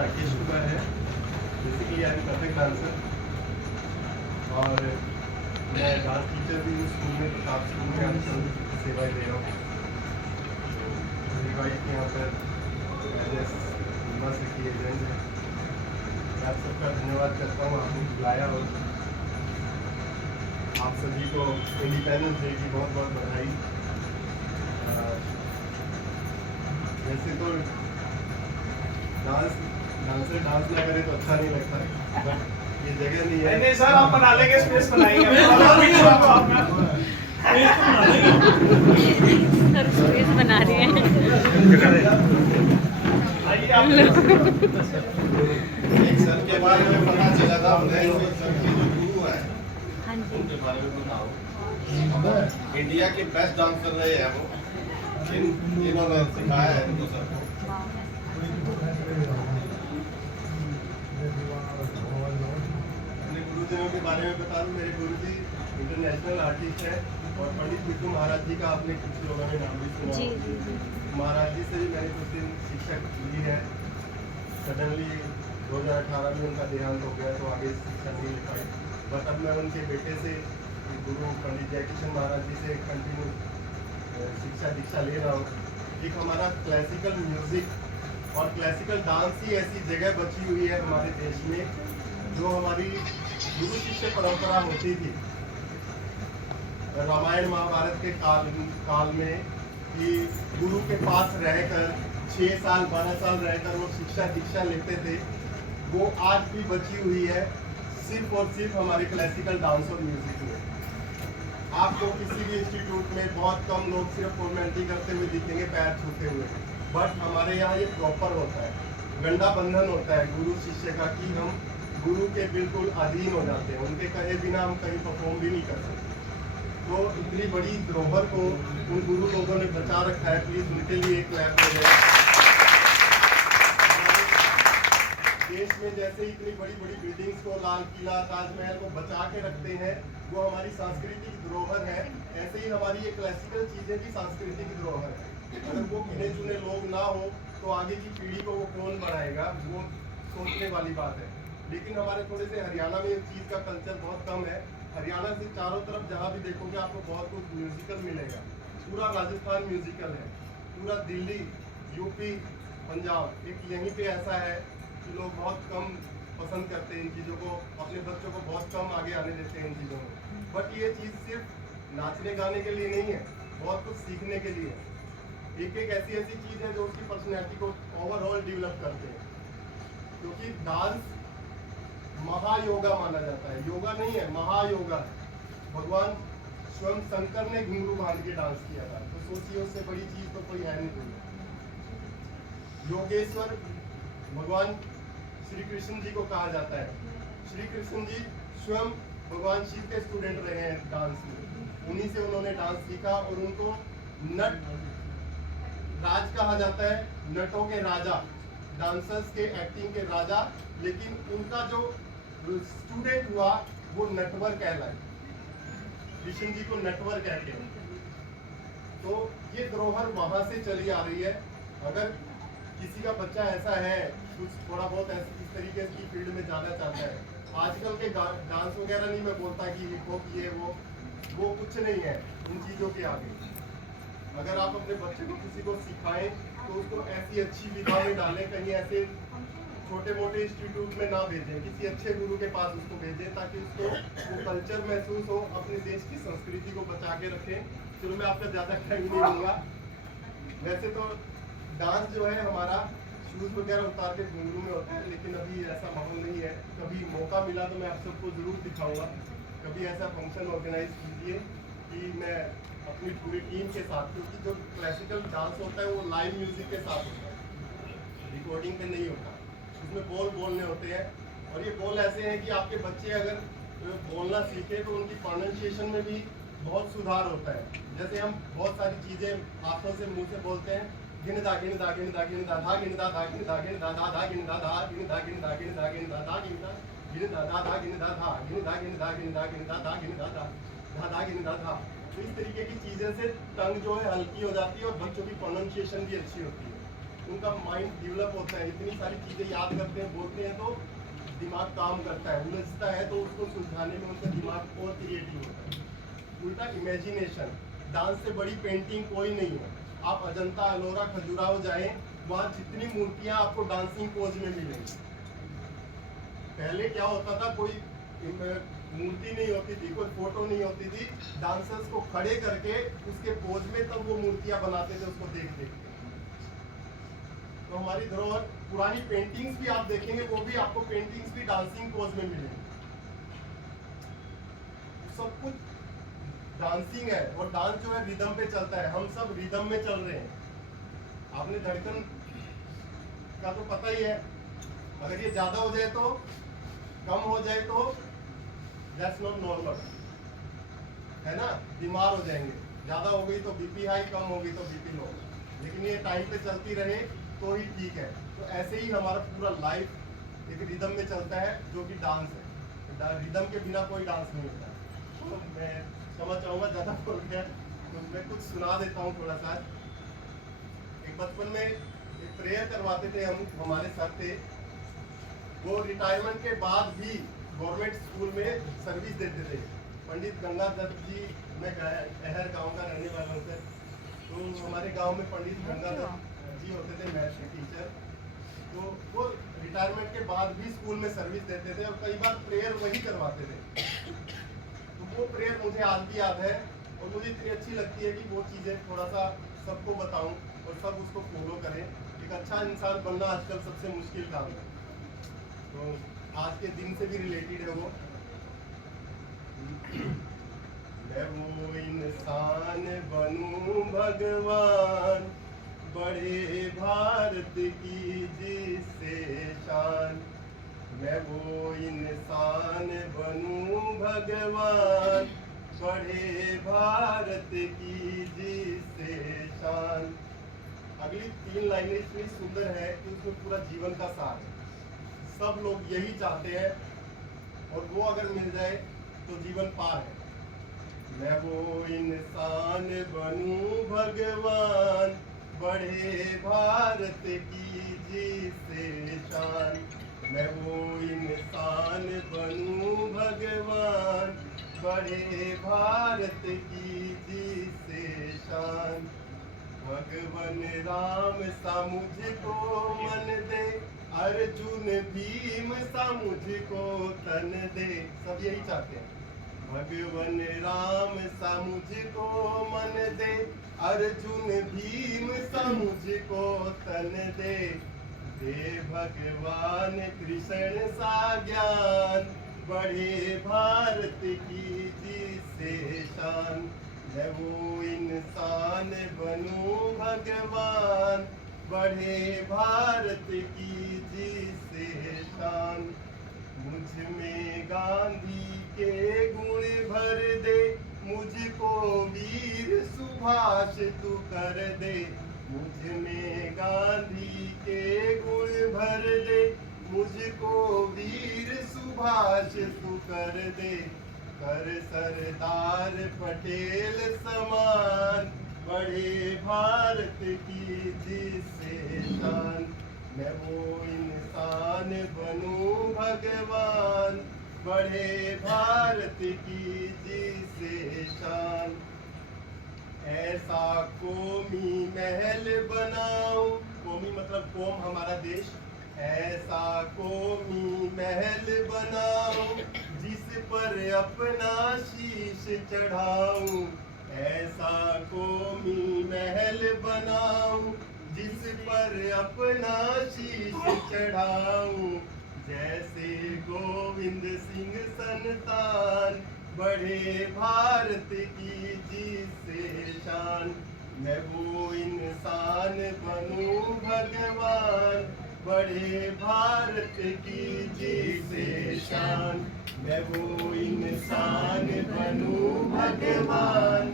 राकेश कुमार है। Basically I am Kathak dancer और मैं डांस टीचर भी हूँ स्कूल में, प्रताप स्कूल में आजकल सेवाएं दे रहा हूँ। मेरी वाइफ यहाँ पर बीमा से की एजेंट है। मैं आप सबका धन्यवाद करता हूँ, आपने बुलाया और आप सभी को इंडिपेंडेंस डे की बहुत बहुत बधाई। वैसे तो डांसर डांस ना करे तो अच्छा नहीं लगता है, बट ये जगह नहीं है। नहीं सर, आप बना लेंगे, स्पेस बनाएंगे। सर स्पेस बना रही है। एक सर के बारे में पता चला था उन्हें, सर के जो गुरु है हाँ जी, उनके बारे में बताओ। इंडिया के बेस्ट डांसर रहे हैं वो, इन्होंने सिखाया है इनको सर को। अपने गुरुजनों के बारे में बता दूं, मेरे गुरुजी इंटरनेशनल आर्टिस्ट है और पंडित बिट्टू महाराज जी का आपने कुछ लोगों ने नाम भी सुना जी होगा। जी जी। महाराज जी से भी मैंने कुछ दिन शिक्षा ली है। सडनली 2018 में उनका देहांत हो गया तो आगे शिक्षा नहीं ले पाई, बट अब मैं उनके बेटे से गुरु पंडित जयकिशन महाराज जी से कंटिन्यू शिक्षा दीक्षा ले रहा हूँ। एक हमारा क्लासिकल म्यूजिक और क्लासिकल डांस ही ऐसी जगह बची हुई है हमारे देश में, जो हमारी गुरु शिष्य परंपरा होती थी रामायण महाभारत के काल में, कि गुरु के पास रहकर 6 साल 12 साल रहकर वो शिक्षा दीक्षा लेते थे, वो आज भी बची हुई है सिर्फ और सिर्फ हमारे क्लासिकल डांस और म्यूजिक में। आपको किसी भी इंस्टीट्यूट में बहुत कम लोग सिर्फ फॉर्मेलिटी करते हुए दिखेंगे, पैर छूते हुए, बट हमारे यहाँ ये प्रॉपर होता है, गंडा बंधन होता है गुरु शिष्य का, कि हम गुरु के बिल्कुल अधीन हो जाते हैं, उनके कहे बिना हम कहीं परफॉर्म भी नहीं कर सकते। तो इतनी बड़ी धरोहर को उन गुरु लोगों ने बचा रखा है, प्लीज उनके लिए एक क्लैप हो जाए। देश में जैसे इतनी बड़ी बड़ी बिल्डिंग्स को, लाल किला, ताजमहल को बचा के रखते हैं, वो हमारी सांस्कृतिक धरोहर है, ऐसे ही हमारी ये क्लासिकल चीजें भी सांस्कृतिक धरोहर है। अगर वो गिने चुने लोग ना हो तो आगे की पीढ़ी को वो कौन बढ़ाएगा, वो सोचने वाली बात है। लेकिन हमारे थोड़े से हरियाणा में इस चीज़ का कल्चर बहुत कम है। हरियाणा से चारों तरफ जहाँ भी देखोगे आपको बहुत कुछ म्यूजिकल मिलेगा। पूरा राजस्थान म्यूजिकल है, पूरा दिल्ली, यूपी, पंजाब, एक यहीं पे ऐसा है कि लोग बहुत कम पसंद करते हैं इन चीज़ों को, अपने बच्चों को बहुत कम आगे आने देते हैं इन चीज़ों में। बट ये चीज़ सिर्फ नाचने गाने के लिए नहीं है, बहुत कुछ सीखने के लिए है। एक एक ऐसी ऐसी चीज़ है जो उसकी पर्सनैलिटी को ओवरऑल डेवलप करते हैं, क्योंकि डांस महायोगा माना जाता है, योगा नहीं है, महायोगा। भगवान स्वयं शंकर ने घुंघरू बांध के डांस किया था, तो सोचिए उससे बड़ी चीज तो कोई है नहीं दुनिया। योगेश्वर भगवान श्री कृष्ण जी को कहा जाता है। श्री कृष्ण जी स्वयं भगवान शिव के स्टूडेंट रहे हैं डांस में, उन्हीं से उन्होंने डांस सीखा और उनको नट राज कहा जाता है, नटों के राजा, डांसर्स के एक्टिंग के राजा। लेकिन उनका जो स्टूडेंट हुआ वो नटवर कहलाए, कृष्ण जी को नटवर कहते हैं। तो ये धरोहर वहां से चली आ रही है। अगर किसी का बच्चा ऐसा है कुछ थोड़ा बहुत ऐसे इस तरीके की फील्ड में जाना चाहता है, आजकल के डांस वगैरह नहीं मैं बोलता कि हिप हॉप ये वो कुछ नहीं है इन चीजों के आगे। अगर आप अपने बच्चे को किसी को सिखाएं तो उसको ऐसी अच्छी विधा में डालें, कहीं ऐसे छोटे मोटे इंस्टीट्यूट में ना भेजें, किसी अच्छे गुरु के पास उसको भेजें, ताकि उसको वो कल्चर महसूस हो, अपने देश की संस्कृति को बचा के रखें। चलो मैं आपका ज़्यादा टाइम नहीं लूँगा। वैसे तो डांस जो है हमारा शूज़ वगैरह उतार के घुंघरू में होता है, लेकिन अभी ऐसा माहौल नहीं है। कभी मौका मिला तो मैं आप सबको ज़रूर दिखाऊँगा। कभी ऐसा फंक्शन ऑर्गेनाइज कीजिए कि मैं अपनी पूरी टीम के साथ, क्योंकि जो क्लासिकल डांस होता है वो लाइव म्यूजिक के साथ होता है, रिकॉर्डिंग पे नहीं होता। उसमें बोल बोलने होते हैं और ये बोल ऐसे हैं कि आपके बच्चे अगर बोलना सीखे तो उनकी प्रोनाउंसिएशन में भी बहुत सुधार होता है। जैसे हम बहुत सारी चीज़ें आंखों से मुंह से बोलते हैं, गिन दा गिन दा गिन दा गिन दा धा गिन दा धा गिन दा गिन दा धा धा गिन दा धा गिन दा गिन दा गिन दा गिन दा धा गिन दा गिन दा धा धा गिन दा धा गिन दा गिन दा गिन दा गिन दा धा गिन दा धा धा धा गिन दा धा। तो इस तरीके की चीज़ें से टंग जो है हल्की हो जाती है और बच्चों की प्रोनाउंसिएशन भी अच्छी होती है। तो उनका माइंड डेवलप होता है, इतनी सारी चीज़ें याद करते हैं, बोलते हैं तो दिमाग काम करता है, उलझता है तो उसको सुलझाने में उनका दिमाग और क्रिएटिव होता है। उल्टा इमेजिनेशन, डांस से बड़ी पेंटिंग कोई नहीं है। आप अजंता, अलोरा, खजुराहो जाएं, वहाँ जितनी मूर्तियाँ आपको डांसिंग पोज में मिलेंगी। पहले क्या होता था, कोई मूर्ति नहीं होती थी, कोई फोटो नहीं होती थी, डांसर्स को खड़े करके उसके पोज में तब वो मूर्तियाँ बनाते थे उसको देख देख के। तो हमारी धरोहर, पुरानी पेंटिंग्स भी आप देखेंगे, वो भी आपको पेंटिंग्स भी डांसिंग पोज में मिलेंगी। सब कुछ डांसिंग है, और डांस जो है रिदम पे चलता है, हम सब रिदम में चल रहे हैं। आपने धड़कन का तो पता ही है, अगर ये ज्यादा हो जाए तो, कम हो जाए तो दैट्स नॉट नॉर्मल, है ना, बीमार हो जाएंगे। ज्यादा हो गई तो बीपी हाई, कम हो गई तो बीपी लो। लेकिन ये टाइम पे चलती रहे तो ही ठीक है। तो ऐसे ही हमारा पूरा लाइफ एक रिदम में चलता है, जो कि डांस है। रिदम के बिना कोई डांस नहीं होता। तो मैं क्षमा चाहूँगा, ज़्यादा बोल गया, तो मैं कुछ सुना देता हूँ थोड़ा सा। एक बचपन में एक प्रेयर करवाते थे हम, हमारे सर थे, वो रिटायरमेंट के बाद भी गवर्नमेंट स्कूल में सर्विस देते थे। पंडित गंगाधर जी, मैं अहर गांव का रहने वाला हूँ सर। तो हमारे गांव में पंडित गंगाधर जी होते थे, मैथ्स के टीचर। तो वो रिटायरमेंट के बाद भी स्कूल में सर्विस देते थे, और कई बार प्रेयर वही करवाते थे। तो वो प्रेयर मुझे आज भी याद है, और मुझे इतनी अच्छी लगती है कि वो चीज़ें थोड़ा सा सबको बताऊं और सब उसको फॉलो करें। एक अच्छा इंसान बनना आजकल सबसे मुश्किल काम है, तो आज के दिन से भी रिलेटेड है वो। मैं वो इंसान बनूं भगवान, बड़े भारत की जिससे शान। मैं वो इंसान बनूं भगवान, बड़े भारत की जिससे शान। अगली 3 लाइनें इतनी सुंदर है कि उसमें पूरा जीवन का सार है। सब लोग यही चाहते हैं, और वो अगर मिल जाए तो जीवन पार है। मैं वो इंसान बनूं भगवान, बड़े भारत की जिससे शान। मैं वो इंसान बनूं भगवान, बड़े भारत की जिससे शान। भगवान राम सा मुझको मन दे, अर्जुन भीम सा मुझको तन दे। सब यही चाहते हैं, भगवान राम सा मुझको मन दे, अर्जुन भीम सा मुझको तन दे। दे भगवान कृष्ण सा ज्ञान, बड़े भारत की जिससे शान। मैं वो इंसान बनूं भगवान, बड़े भारत की जिससे शान। मुझ में गांधी के गुण भर दे, मुझको वीर सुभाष तू कर दे। मुझ में गांधी के गुण भर दे, मुझको वीर सुभाष तू कर दे। कर सरदार पटेल समान, बड़े भारत की जिससे शान। मैं वो इंसान बनूं भगवान, बड़े भारत की जिससे शान। ऐसा कौमी महल बनाऊं, कौमी मतलब कौम हमारा देश। ऐसा कौमी महल बनाऊं, जिस पर अपना शीश चढ़ाऊं। ऐसा कौमी महल बनाऊं, जिस पर अपना शीश चढ़ाऊं। जैसे गोविंद सिंह संतान, बड़े भारत की जिससे शान। मैं वो इंसान बनूं भगवान, बड़े भारत की जिससे शान। मैं वो इंसान बनूं भगवान,